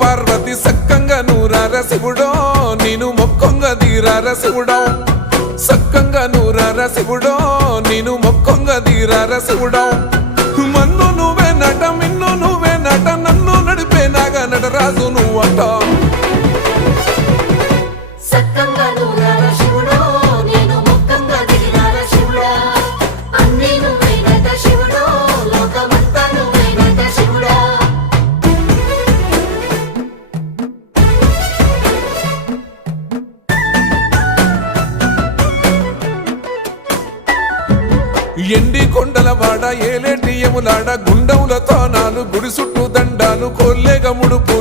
పార్వతి సక్కంగా నూరార శివుడో నేను మొక్కంగా తీరార శివుడో సక్కంగా నూరార శివుడో నేను మొక్కంగా తీరార శివుడో మన్ను నువ్వే నట మిన్ను నువ్వే నట నన్ను నడిపే నాగా నటరాజు నువ్వంట ఎండి కొండల వాడ ఏలేటి యములాడ గుండముల తానాలు గుడి చుట్టూ దండాలు కోల్లేగ ముడుపు